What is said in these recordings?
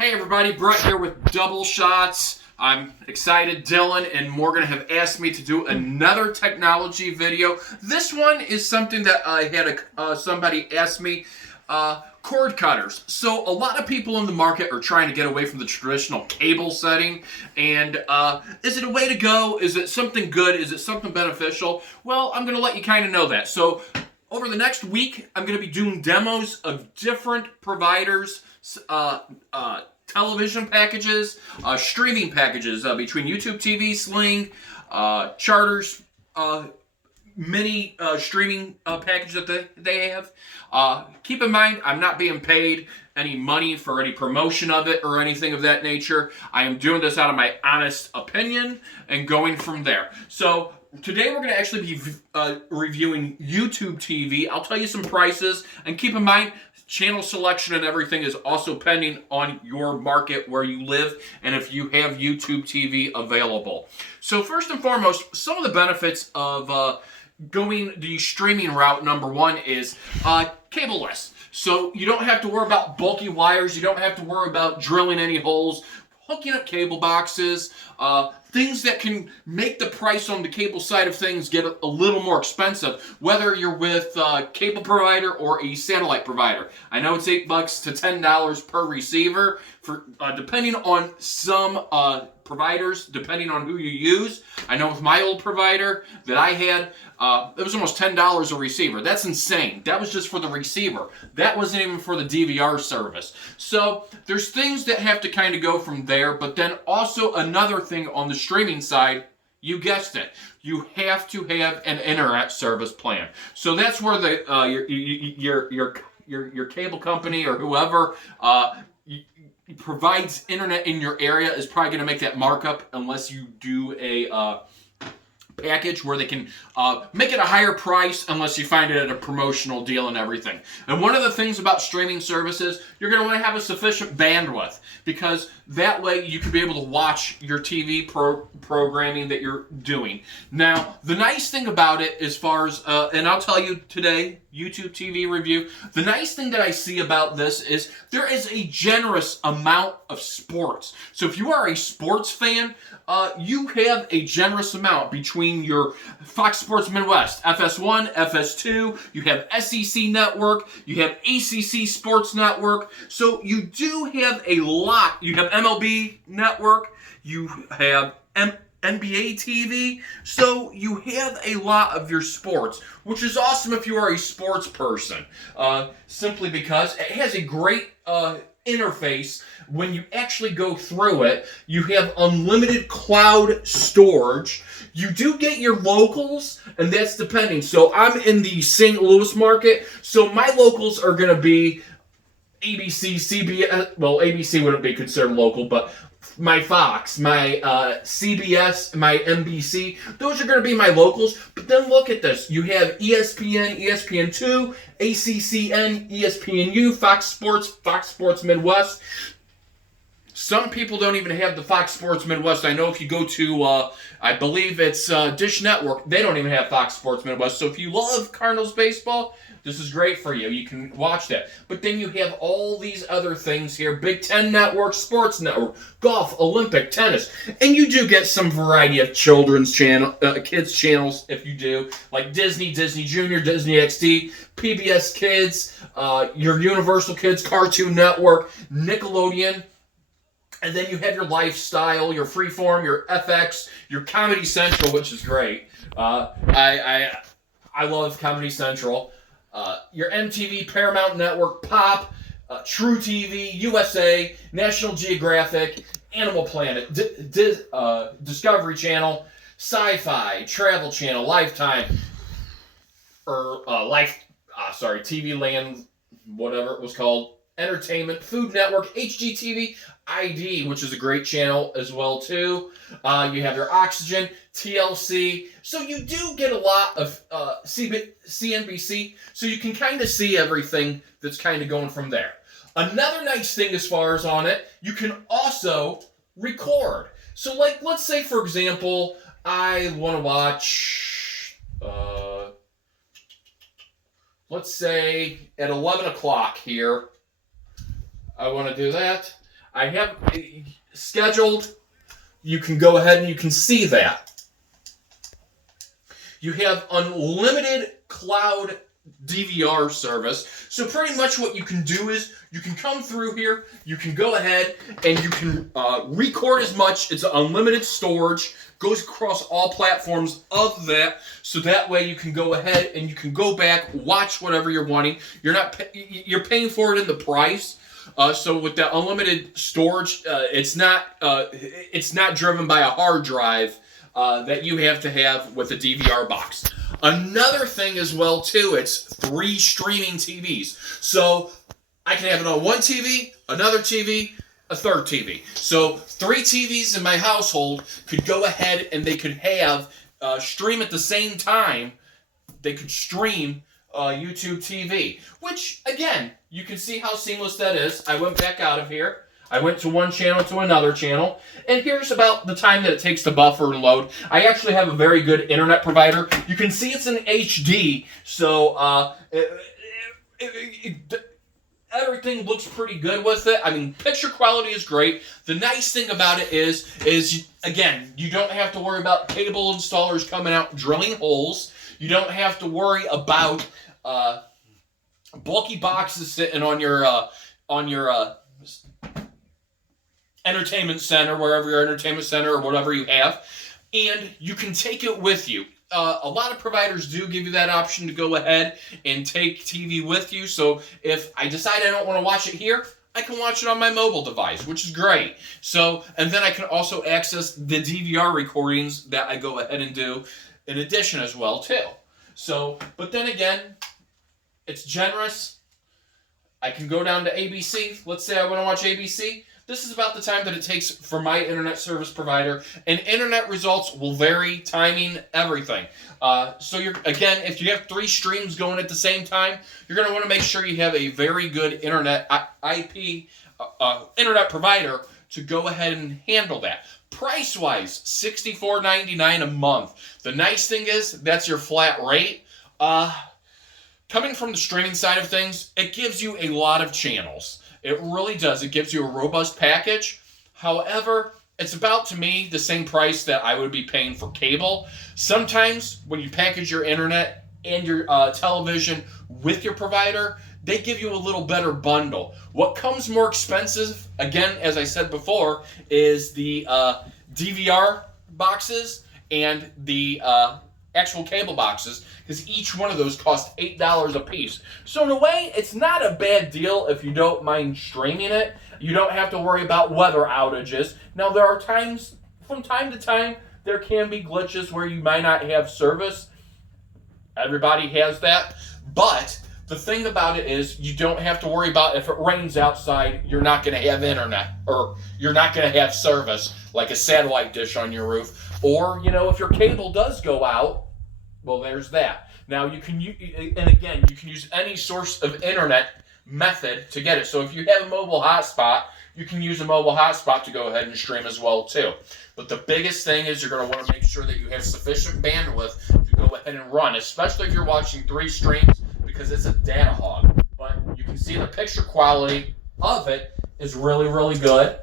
Hey everybody, Brett here with Double Shots. I'm excited. Dylan and Morgan have asked me to do another technology video. This one is something that I had somebody ask me, cord cutters. So a lot of people in the market are trying to get away from the traditional cable setting. And is it a way to go? Is it something good? Is it something beneficial? Well, I'm going to let you kind of know that. So over the next week, I'm going to be doing demos of different providers, television packages, streaming packages between YouTube TV, Sling, Charters, many streaming packages that they have. Keep in mind, I'm not being paid any money for any promotion of it or anything of that nature. I am doing this out of my honest opinion and going from there. So today we're going to actually be reviewing YouTube TV. I'll tell you some prices, and keep in mind, channel selection and everything is also pending on your market where you live and if you have YouTube TV available. So first and foremost, some of the benefits of going the streaming route, number one, is cable-less. So you don't have to worry about bulky wires. You don't have to worry about drilling any holes, hooking up cable boxes, things that can make the price on the cable side of things get a little more expensive, whether you're with a cable provider or a satellite provider. I know it's $8 to $10 per receiver, for depending on some providers, depending on who you use. I know with my old provider that I had, it was almost $10 a receiver. That's insane. That was just for the receiver. That wasn't even for the DVR service. So there's things that have to kind of go from there, but then also another thing on the streaming side, you guessed it, you have to have an internet service plan. So that's where the your cable company or whoever provides internet in your area is probably going to make that markup unless you do a package where they can make it a higher price unless you find it at a promotional deal and everything. And one of the things about streaming services, you're going to want to have a sufficient bandwidth, because that way you can be able to watch your TV programming that you're doing. Now, the nice thing about it, as far as, and I'll tell you today, YouTube TV review, the nice thing that I see about this is there is a generous amount of sports. So if you are a sports fan, you have a generous amount between your Fox Sports Midwest, FS1, FS2, you have SEC Network, you have ACC Sports Network. So you do have a lot. You have MLB Network, you have NBA TV, so you have a lot of your sports, which is awesome if you are a sports person, simply because it has a great interface. When you actually go through it, you have unlimited cloud storage. You do get your locals, and that's depending. So I'm in the St. Louis market, so my locals are going to be ABC, CBS, well, ABC wouldn't be considered local, but my Fox, my CBS, my NBC, those are going to be my locals. But then look at this. You have ESPN, ESPN2, ACCN, ESPNU, Fox Sports Midwest. Some people don't even have the Fox Sports Midwest. I know if you go to, I believe it's Dish Network, they don't even have Fox Sports Midwest. So if you love Cardinals baseball, this is great for you. You can watch that. But then you have all these other things here. Big Ten Network, Sports Network, golf, Olympic, tennis. And you do get some variety of children's channel, kids channels if you do. Like Disney, Disney Junior, Disney XD, PBS Kids, your Universal Kids, Cartoon Network, Nickelodeon. And then you have your lifestyle, your freeform, your FX, your Comedy Central, which is great. I love Comedy Central. Your MTV, Paramount Network, Pop, True TV, USA, National Geographic, Animal Planet, Discovery Channel, Sci-Fi, Travel Channel, Lifetime, or TV Land, whatever it was called. Entertainment, Food Network, HGTV, ID, which is a great channel as well too. You have your Oxygen, TLC. So you do get a lot of CNBC. So you can kind of see everything that's kind of going from there. Another nice thing as far as on it, you can also record. So like, let's say for example, I want to watch, let's say at 11 o'clock here, I want to do that. I have scheduled. You can go ahead and you can see that. You have unlimited cloud DVR service. So pretty much what you can do is you can come through here, you can go ahead and you can record as much. It's unlimited storage, goes across all platforms of that. So that way you can go ahead and you can go back, watch whatever you're wanting. You're paying for it in the price. So with that unlimited storage, it's not driven by a hard drive that you have to have with a DVR box. Another thing as well too, it's 3 streaming TVs. So I can have it on one TV, another TV, a third TV. So 3 TVs in my household could go ahead and they could have stream at the same time. They could stream YouTube TV, which again, you can see how seamless that is. I went back out of here. I went to one channel to another channel, and here's about the time that it takes to buffer and load. I actually have a very good internet provider. You can see it's in HD, so everything looks pretty good with it. I mean, picture quality is great. The nice thing about it is again, you don't have to worry about cable installers coming out drilling holes. You don't have to worry about bulky boxes sitting on your entertainment center, wherever your entertainment center or whatever you have, and you can take it with you. A lot of providers do give you that option to go ahead and take TV with you. So if I decide I don't want to watch it here, I can watch it on my mobile device, which is great. So, and then I can also access the DVR recordings that I go ahead and do in addition as well too. So, but then again, it's generous. I can go down to ABC. Let's say I want to watch ABC. This is about the time that it takes for my internet service provider, and internet results will vary, timing, everything. So again, if you have 3 streams going at the same time, you're going to want to make sure you have a very good internet internet provider to go ahead and handle that. Price-wise, $64.99 a month. The nice thing is that's your flat rate. Coming from the streaming side of things, it gives you a lot of channels. It really does. It gives you a robust package. However, it's about, to me, the same price that I would be paying for cable. Sometimes when you package your internet and your television with your provider, they give you a little better bundle. What comes more expensive, again, as I said before, is the DVR boxes and the actual cable boxes, because each one of those costs $8 a piece. So in a way, it's not a bad deal if you don't mind streaming it. You don't have to worry about weather outages. Now, there are times, from time to time, there can be glitches where you might not have service. Everybody has that. But the thing about it is you don't have to worry about if it rains outside, you're not going to have internet, or you're not going to have service like a satellite dish on your roof. Or, if your cable does go out, well, there's that. Now, you can use any source of internet method to get it. So if you have a mobile hotspot, you can use a mobile hotspot to go ahead and stream as well, too. But the biggest thing is you're going to want to make sure that you have sufficient bandwidth to go ahead and run, especially if you're watching 3 streams, because it's a data hog. But you can see the picture quality of it is really, really good.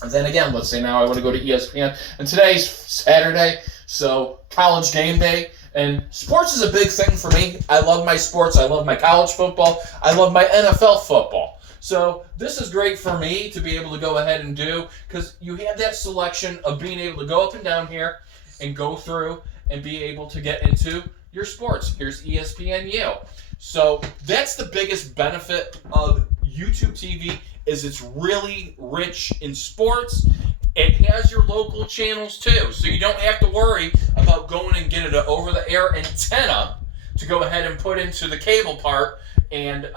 And then again, let's say now I want to go to ESPN, and today's Saturday, so college game day, and sports is a big thing for me. I love my sports. I love my college football. I love my NFL football. So this is great for me to be able to go ahead and do, because you have that selection of being able to go up and down here and go through and be able to get into your sports. Here's ESPNU. So that's the biggest benefit of YouTube TV, is it's really rich in sports. It has your local channels too, so you don't have to worry about going and getting an over-the-air antenna to go ahead and put into the cable part and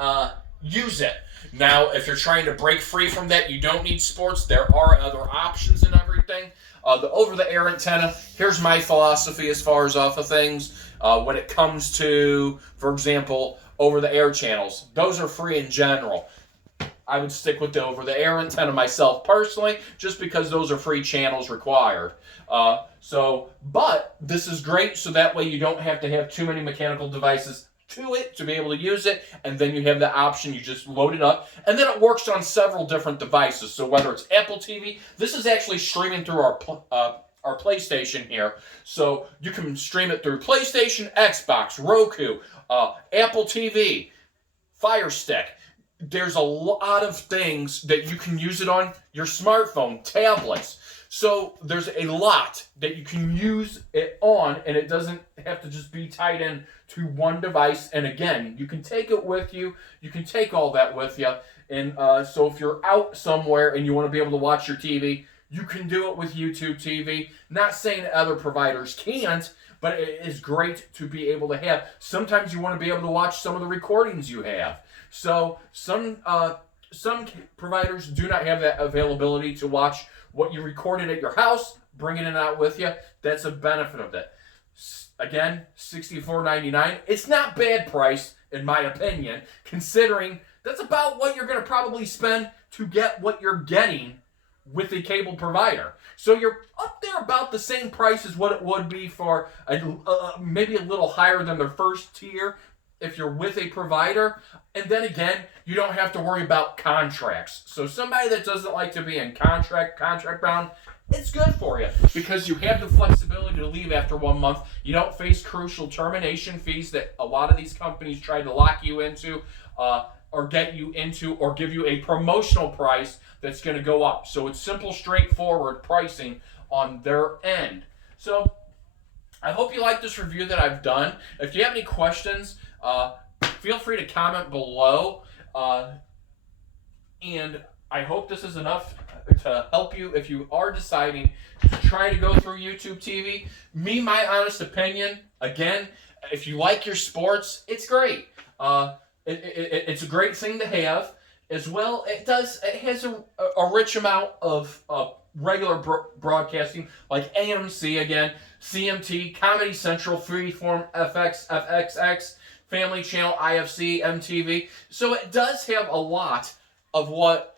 use it. Now, if you're trying to break free from that, you don't need sports. There are other options and everything. The over-the-air antenna, here's my philosophy as far as off of things. When it comes to, for example, over-the-air channels, those are free in general. I would stick with the over-the-air antenna myself personally, just because those are free channels required. But this is great, so that way you don't have to have too many mechanical devices to it to be able to use it, and then you have the option, you just load it up, and then it works on several different devices. So whether it's Apple TV, this is actually streaming through our PlayStation here, so you can stream it through PlayStation, Xbox, Roku, Apple TV, Fire Stick. There's a lot of things that you can use it on, your smartphone, tablets. So there's a lot that you can use it on, and it doesn't have to just be tied in to one device. And again, you can take it with you. You can take all that with you. And so if you're out somewhere and you want to be able to watch your TV, you can do it with YouTube TV. Not saying other providers can't, but it is great to be able to have. Sometimes you want to be able to watch some of the recordings you have. So some providers do not have that availability to watch what you recorded at your house, bringing it out with you. That's a benefit of that. Again, $64.99. It's not bad price, in my opinion, considering that's about what you're going to probably spend to get what you're getting with a cable provider. So you're up there about the same price as what it would be for maybe a little higher than their first tier if you're with a provider. And then again, you don't have to worry about contracts. So somebody that doesn't like to be in contract bound, it's good for you because you have the flexibility to leave after 1 month. You don't face crucial termination fees that a lot of these companies try to lock you into or get you into or give you a promotional price that's going to go up. So it's simple, straightforward pricing on their end. So I hope you like this review that I've done. If you have any questions, feel free to comment below. And I hope this is enough to help you if you are deciding to try to go through YouTube TV. My honest opinion, again, if you like your sports, it's great. It's a great thing to have. As well, it has a rich amount of regular broadcasting, like AMC again, CMT, Comedy Central, Freeform, FX, FXX, Family Channel, IFC, MTV. So it does have a lot of what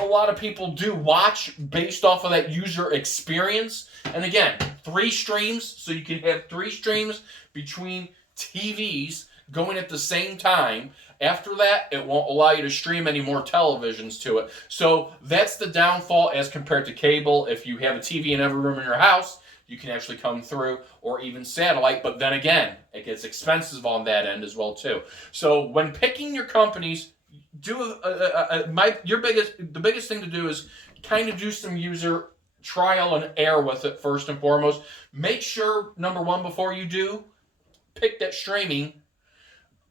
a lot of people do watch based off of that user experience. And again, 3 streams, so you can have 3 streams between TVs going at the same time. After that, it won't allow you to stream any more televisions to it. So that's the downfall as compared to cable. If you have a TV in every room in your house, you can actually come through, or even satellite. But then again, it gets expensive on that end as well too. So when picking your companies, do the biggest thing to do is kind of do some user trial and error with it first and foremost. Make sure, number one, before you do pick that streaming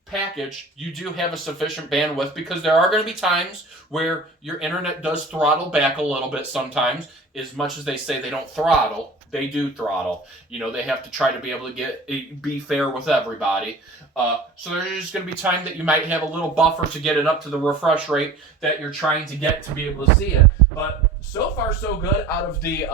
package, you do have a sufficient bandwidth, because there are going to be times where your internet does throttle back a little bit sometimes. As much as they say they don't throttle, they do throttle. You know, they have to try to be able to be fair with everybody. So there's just going to be time that you might have a little buffer to get it up to the refresh rate that you're trying to get to be able to see it. But so far so good out of the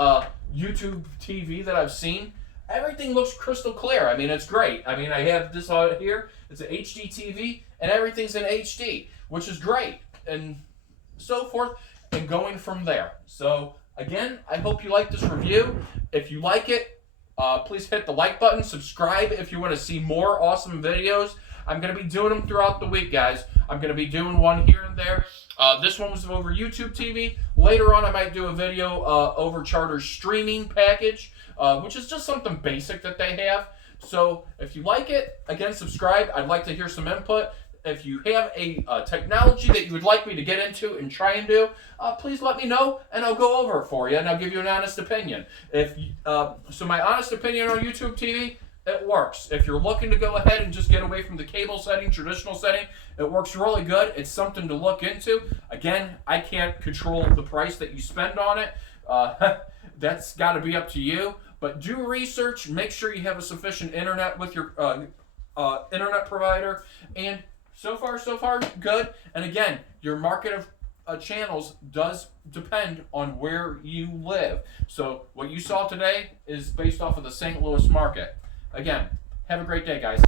YouTube TV that I've seen. Everything looks crystal clear. I mean, it's great. I mean, I have this out here. It's an HD TV, and everything's in HD, which is great, and so forth, and going from there. So, again, I hope you like this review. If you like it, please hit the like button. Subscribe if you want to see more awesome videos. I'm going to be doing them throughout the week, guys. I'm going to be doing one here and there. This one was over YouTube TV. Later on, I might do a video over Charter's streaming package, which is just something basic that they have. So if you like it, again, subscribe. I'd like to hear some input. If you have a technology that you would like me to get into and try and do, please let me know, and I'll go over it for you, and I'll give you an honest opinion. So my honest opinion on YouTube TV, it works. If you're looking to go ahead and just get away from the cable setting, traditional setting, it works really good. It's something to look into. Again, I can't control the price that you spend on it. That's got to be up to you. But do research. Make sure you have a sufficient internet with your internet provider. And so far, good. And again, your market of channels does depend on where you live. So what you saw today is based off of the St. Louis market. Again, have a great day, guys.